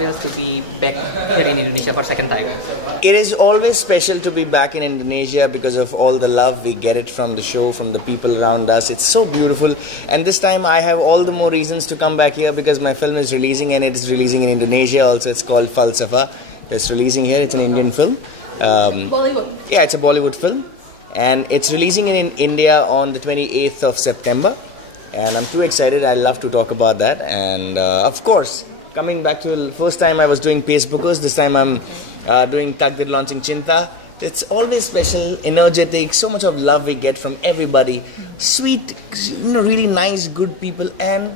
feels to be back here in Indonesia for second time? It is always special to be back in Indonesia because of all the love we get it from the show, from the people around us. It's so beautiful, and this time I have all the more reasons to come back here because my film is releasing, and it is releasing in Indonesia also. It's called Falsafa. It's releasing here. It's an Indian film. Bollywood. Yeah, it's a Bollywood film, and it's releasing in India on the 28th of September. And I'm too excited. I love to talk about that. And of course, coming back to the first time I was doing Facebookers, this time I'm doing Takdir Lonceng Cinta. It's always special, energetic, so much of love we get from everybody. Sweet, really nice, good people. And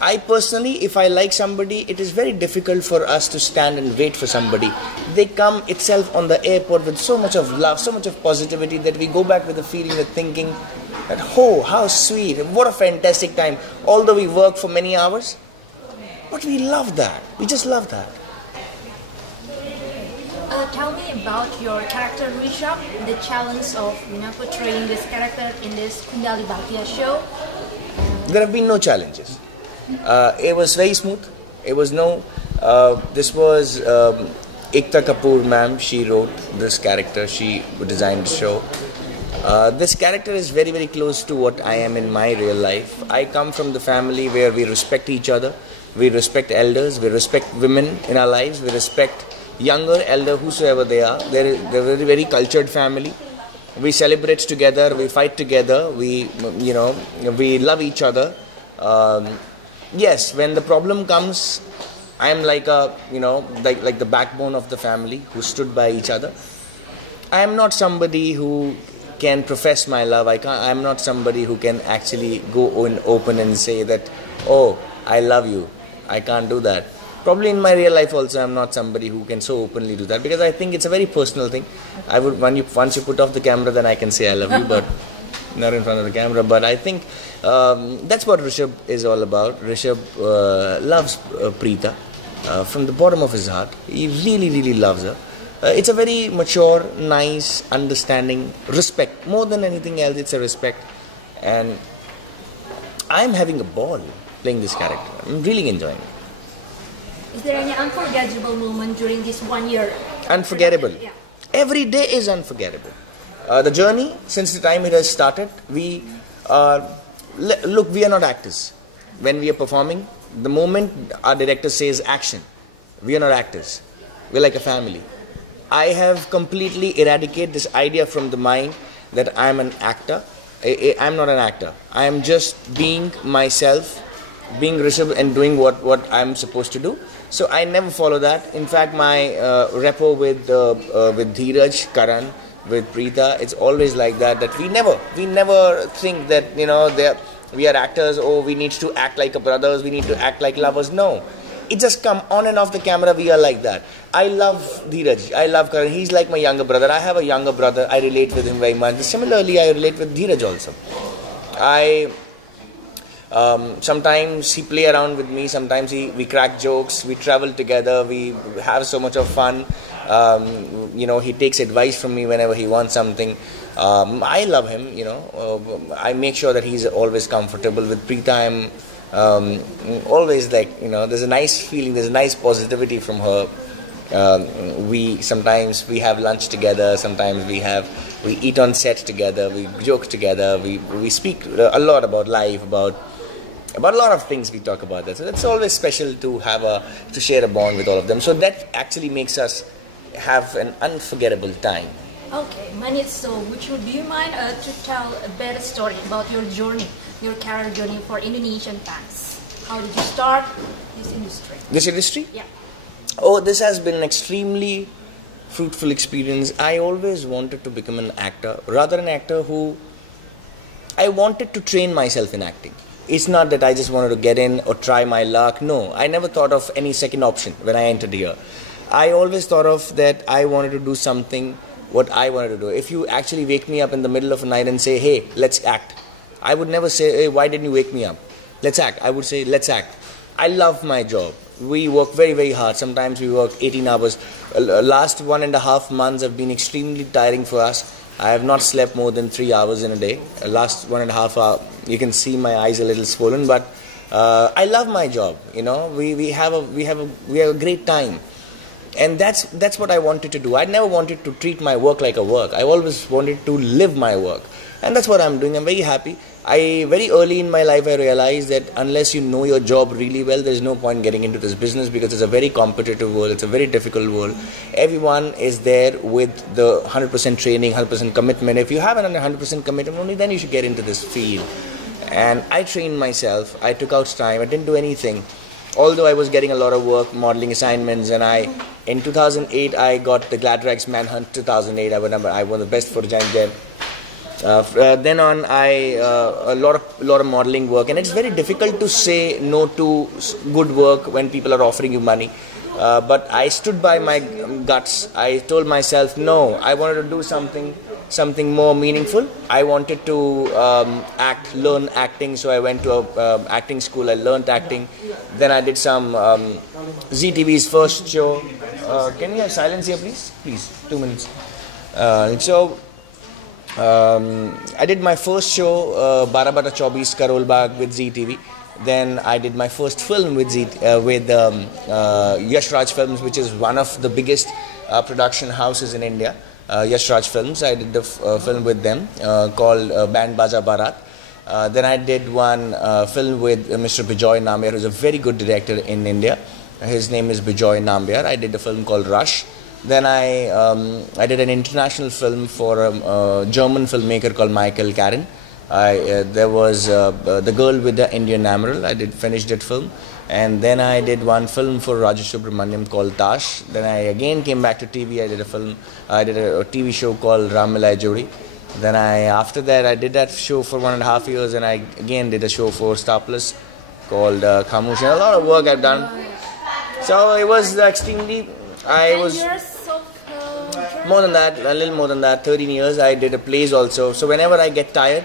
I personally, if I like somebody, it is very difficult for us to stand and wait for somebody. They come itself on the airport with so much of love, so much of positivity that we go back with the feeling of thinking that, oh, how sweet, what a fantastic time. Although we work for many hours, but we love that. We just love that. Tell me about your character Rishabh, the challenge of portraying this character in this Inilah Kesan show. There have been no challenges. It was very smooth. It was this was Ekta Kapoor ma'am. She wrote this character. She designed the show. This character is very, very close to what I am in my real life. I come from the family where we respect each other. We respect elders. We respect women in our lives. We respect younger, elder, whosoever they are. They're a very, very cultured family. We celebrate together. We fight together. We love each other. Yes, when the problem comes, I am like like the backbone of the family who stood by each other. I am not somebody who can profess my love. I am not somebody who can actually go in open and say that, oh, I love you. I can't do that. Probably in my real life also, I'm not somebody who can so openly do that because I think it's a very personal thing. I would once you put off the camera, then I can say I love you, but not in front of the camera. But I think that's what Rishabh is all about. Rishabh loves Preeta from the bottom of his heart. He really, really loves her. It's a very mature, nice, understanding, respect. More than anything else, it's a respect. And I'm having a ball playing this character. I'm really enjoying it. Is there any unforgettable moment during this 1 year? Unforgettable. Yeah. Every day is unforgettable. The journey, since the time it has started, we are not actors. When we are performing, the moment our director says action, we are not actors. We're like a family. I have completely eradicated this idea from the mind that I'm an actor. I'm not an actor. I am just being myself, being Rishabh and doing what I'm supposed to do. So I never follow that. In fact, my rapport with Dheeraj, Karan, with Preeta, it's always like that. That we never think that we are actors. Oh, we need to act like brothers. We need to act like lovers. No, it just come on and off the camera. We are like that. I love Dheeraj. I love Karan. He's like my younger brother. I have a younger brother. I relate with him very much. Similarly, I relate with Dheeraj also. Sometimes he play around with me. Sometimes we crack jokes. We travel together. We have so much of fun. He takes advice from me whenever he wants something. I love him. I make sure that he's always comfortable. With Preeta, I'm always like there's a nice feeling. There's a nice positivity from her. Sometimes we have lunch together. Sometimes we eat on set together. We joke together. We speak a lot about life, about a lot of things. We talk about that. So it's always special to to share a bond with all of them. So that actually makes us have an unforgettable time. Okay, Manit, so do you mind to tell a better story about your journey, your career journey for Indonesian fans? How did you start this industry? This industry? Yeah. Oh, this has been an extremely fruitful experience. I always wanted to become an actor, rather an actor who I wanted to train myself in acting. It's not that I just wanted to get in or try my luck. No, I never thought of any second option when I entered here. I always thought of that I wanted to do something what I wanted to do. If you actually wake me up in the middle of the night and say, hey, let's act, I would never say, hey, why didn't you wake me up? Let's act. I would say, let's act. I love my job. We work very, very hard. Sometimes we work 18 hours. Last 1.5 months have been extremely tiring for us. I have not slept more than 3 hours in a day. Last 1.5 hours, you can see my eyes a little swollen, but I love my job. We have a great time, and that's what I wanted to do. I never wanted to treat my work like a work. I always wanted to live my work, and that's what I'm doing. I'm very happy. Very early in my life, I realized that unless you know your job really well, there's no point getting into this business, because it's a very competitive world. It's a very difficult world. Everyone is there with the 100% training, 100% commitment. If you have an 100% commitment, only then you should get into this field. And I trained myself. I took out time. I didn't do anything. Although I was getting a lot of work, modeling assignments, and in 2008, I got the Glad Rags Manhunt 2008. I won the best photogenic there. Then on, a lot of modeling work, and it's very difficult to say no to good work when people are offering you money. But I stood by my guts. I told myself, no, I wanted to do something more meaningful. I wanted to learn acting, so I went to a acting school. I learned acting. Then I did some ZTV's first show. Can we have silence here, please? Please, 2 minutes. I did my first show, Bara Bara Chaubis Karol Bagh, with ZTV. Then I did my first film with Yash Raj Films, which is one of the biggest production houses in India. Yash Raj Films. I did a film with them called Band Baja Barat. Then I did one film with Mr. Bijoy Nambiar, who's a very good director in India. His name is Bijoy Nambiar. I did a film called Rush. Then I did an international film for a German filmmaker called Michael Karen. There was The Girl with the Indian Emerald. I finished that film. And then I did one film for Rajesh Subramaniam called Tash. Then I again came back to TV. I did a TV show called Melalui Joura. Then after that, I did that show for 1.5 years, and I again did a show for Star Plus called Khamush. And a lot of work I've done. So it was extremely. More than that, a little more than that, 13 years. I did a plays also. So whenever I get tired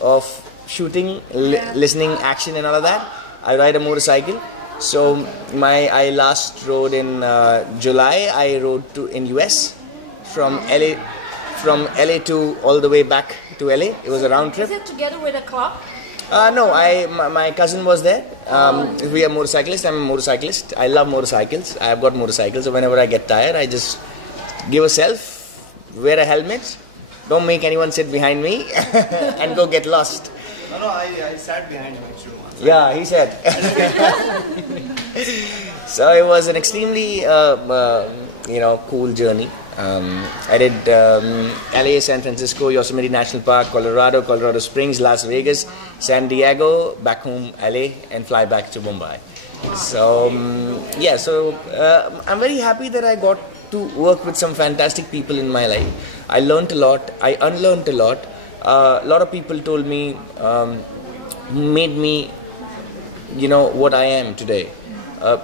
of shooting, listening, action and all of that, I ride a motorcycle. So I last rode in July. I rode in US from LA to all the way back to LA. It was a round trip. Is it together with a club? No, my cousin was there. We are motorcyclists. I'm a motorcyclist. I love motorcycles. I have got motorcycles. So whenever I get tired, I just give a self, wear a helmet, don't make anyone sit behind me, and go get lost. No, I sat behind him actually. Yeah, he said. So it was an extremely, cool journey. I did LA, San Francisco, Yosemite National Park, Colorado Springs, Las Vegas, San Diego, back home, LA, and fly back to Mumbai. So, I'm very happy that I got to work with some fantastic people in my life. I learned a lot. I unlearned a lot. A lot of people told me, made me, what I am today.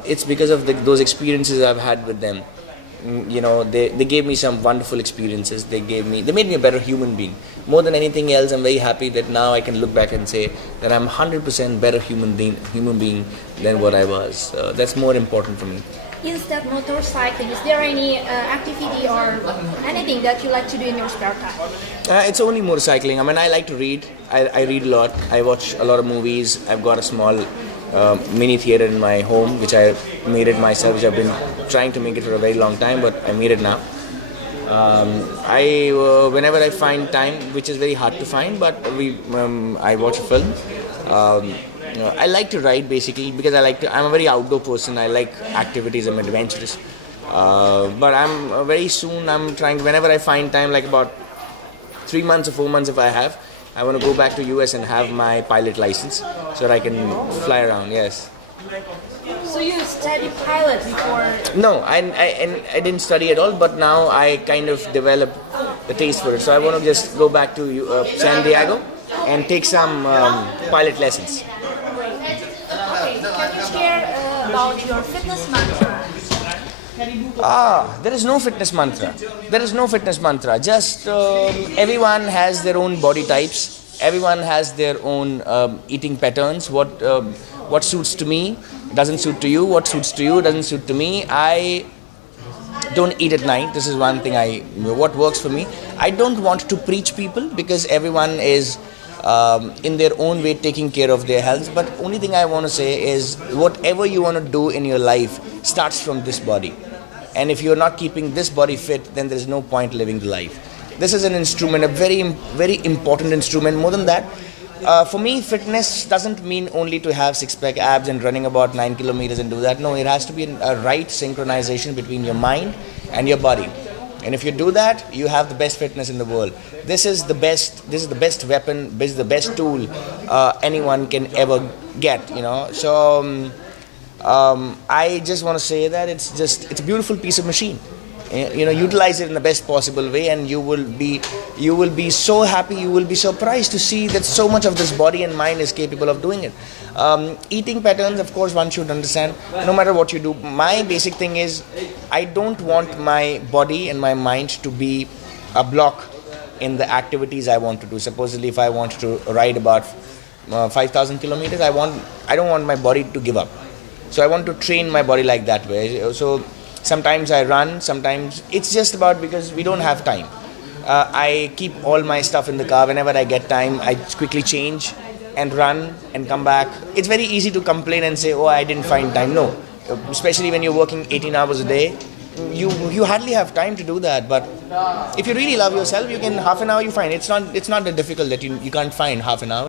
It's because of those experiences I've had with them. They gave me some wonderful experiences. They made me a better human being. More than anything else, I'm very happy that now I can look back and say that I'm 100% better human being than what I was. That's more important for me. Instead motorcycling, is there any activity or anything that you like to do in your spare time? It's only motorcycling. I mean, I like to read. I read a lot. I watch a lot of movies. I've got a small mini theater in my home, which I made it myself, which I've been trying to make it for a very long time, but I made it now. Whenever I find time, which is very hard to find, but I watch a film. I like to ride basically because I'm a very outdoor person. I like activities. I'm adventurous. But I'm trying, whenever I find time, like about 3 months or 4 months if I want to go back to US and have my pilot license so that I can fly around, yes. So you studied pilot before? No, I didn't study at all, but now I kind of developed the taste for it. So I want to just go back to San Diego and take some pilot lessons. Okay, can you share about your fitness mantra? There is no fitness mantra. Just everyone has their own body types. Everyone has their own eating patterns. What suits to me doesn't suit to you. What suits to you doesn't suit to me. I don't eat at night. This is one thing what works for me. I don't want to preach people because everyone is in their own way taking care of their health. But only thing I want to say is whatever you want to do in your life starts from this body. And if you're not keeping this body fit, then there's no point living the life. This is an instrument, a very, very important instrument. More than that, for me, fitness doesn't mean only to have six-pack abs and running about 9 kilometers and do that. No, it has to be a right synchronization between your mind and your body. And if you do that, you have the best fitness in the world. This is the best. This is the best weapon. This is the best tool anyone can ever get. You know. So I just want to say that it's a beautiful piece of machine. You know, utilize it in the best possible way, and you will be so happy. You will be surprised to see that so much of this body and mind is capable of doing it. Eating patterns, of course, one should understand. No matter what you do, my basic thing is I don't want my body and my mind to be a block in the activities I want to do. Supposedly, if I want to ride about 5,000 kilometers, I don't want my body to give up. So I want to train my body like that way. So sometimes I run, sometimes it's just about because we don't have time. I keep all my stuff in the car. Whenever I get time, I quickly change and run and come back. It's very easy to complain and say, oh, I didn't find time. No, especially when you're working 18 hours a day, you hardly have time to do that. But if you really love yourself, you can half an hour you find. It's not that difficult that you can't find half an hour.